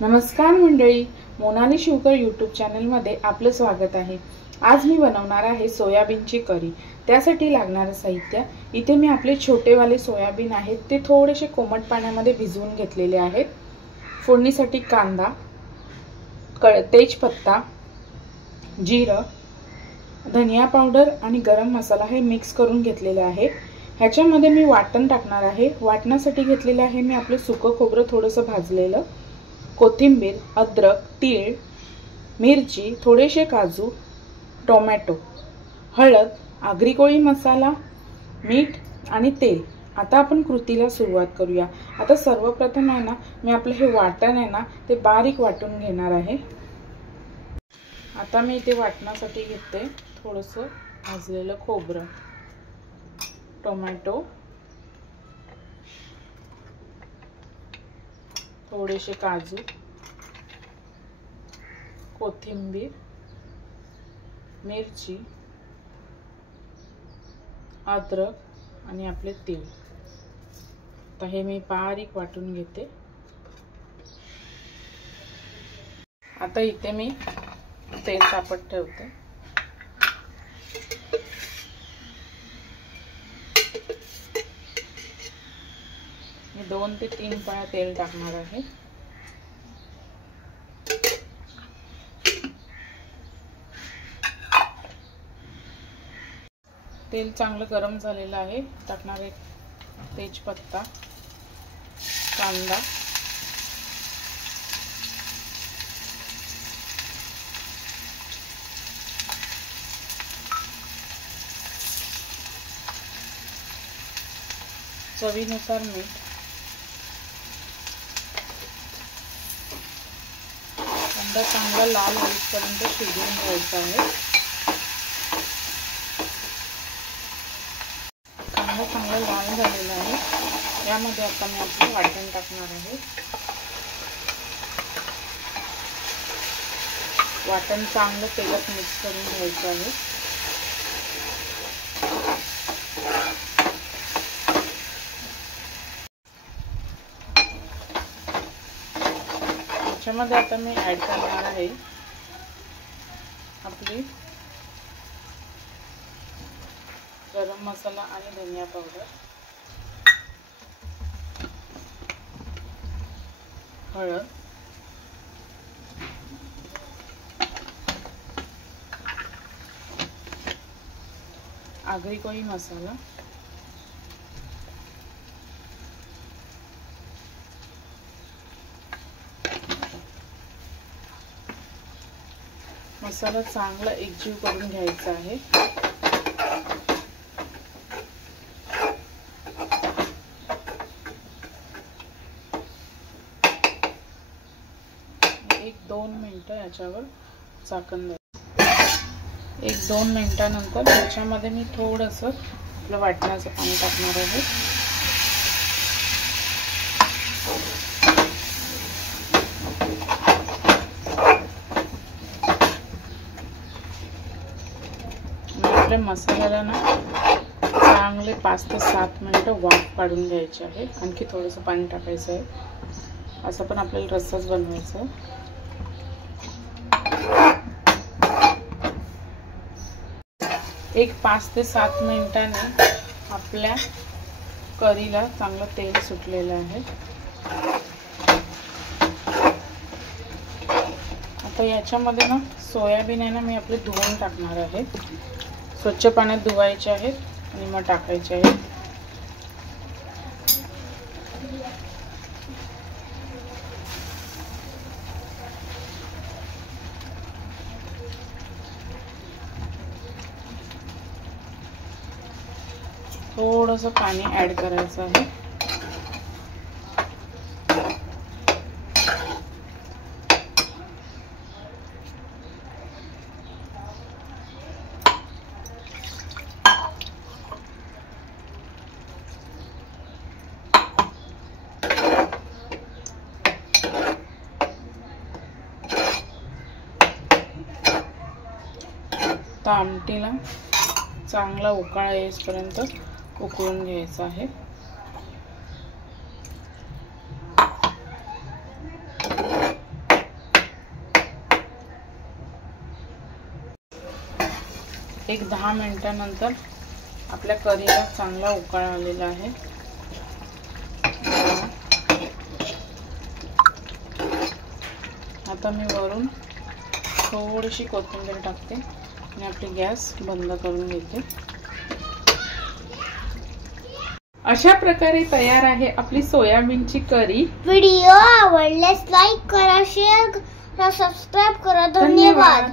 नमस्कार मंडळी, मोनाली शिवकर यूट्यूब चॅनलमध्ये आपलं स्वागत आहे। आज मी बनवणार आहे सोयाबीनची करी। त्यासाठी लागणारे साहित्य इथे मी आपले छोटेवाले सोयाबीन आहेत ते थोडेसे कोमट पाण्यामध्ये भिजवून घेतलेले आहेत। फोडणीसाठी कांदा, तेजपत्ता, जिरं, धनिया पावडर आणि गरम मसाला हे मिक्स करून घेतलेले आहे। ह्याच्यामध्ये मी वाटण टाकणार आहे। वाटणासाठी घेतलेले आहे मी आपले सुकं खोबरं थोडंसं भाजलेलं, कोथिंबीर, अद्रक, तीळ, मिरची, थोडेसे काजू, टोमॅटो, हळद, आगरी कोळी मसाला, मीठ आणि तेल। आता आपण कृतीला सुरुवात करूया। आता सर्वप्रथम आहे ना मी आपले हे वाटण आहे ना ते बारीक वाटून घेणार आहे। आता मी इथे वाटणासाठी घेते थोडंसं भाजलेलं खोबरं, टोमॅटो, थोडेसे काजू, कोथिंबीर, मिरची, अद्रक आणि आपले तीळ। आता हे मी बारीक वाटून घेते। आता इथे मी तेल तापत ठेवते। मी 2 ते 3 पळ्या तेल टाकणार आहे। तेल चांगलं गरम झालेलं आहे। टाकणार आहे तेजपत्ता, कांदा, चवीनुसार मीठ, कांदा चांगला लाल होईपर्यंत शिजवून घ्यायचा आहे। कांदा चांगला लाल झालेला आहे। यामध्ये आता मी आपलं वाटण टाकणार आहे। वाटण चांगलं तेलात मिक्स करून घ्यायचं आहे। त्याच्यामध्ये आता मी ऍड करणार आहे आपली गरम मसाला आणि धनिया पावडर, हळद, आगरी कोळी मसाला, मसाला चांगला एकजीव करून घ्यायचा आहे। एक 2 मिनिटं याच्यावर झाकण द्यायचं। 1-2 मिनिटानंतर याच्यामध्ये मी थोडंसं आपलं वाटणाचं पाणी टाकणार आहे। आपल्या मसाल्याला ना चांगले 5 ते 7 मिनिटं वाफ काढून घ्यायची आहे। आणखी थोडंसं पाणी टाकायचं आहे। असं पण आपल्याला रस्साच बनवायचा आहे। एक 5 ते 7 मिनिटांनी आपल्या करीला चांगलं तेल सुटलेलं आहे। आता याच्यामध्ये ना सोयाबीन आहे ना मी आपले धुवून टाकणार आहे। स्वच्छ पाण्यात धुवायचे आहेत आणि मग टाकायचे आहेत। थोडंसं पाणी ऍड करायचं आहे। आता आमटीला चांगला उकळा येईपर्यंत उकळून घ्यायचं आहे। एक 10 मिनिटांनंतर आपल्या करीला चांगला उकळ आलेला आहे। आता मी वरून थोडीशी कोथिंबीर टाकते आणि आपली गॅस बंद करून घेते। अशा प्रकारे तयार आहे आपली सोयाबीनची करी। व्हिडिओ आवडल्यास लाईक करा, शेअर करा, सबस्क्राइब करा। धन्यवाद।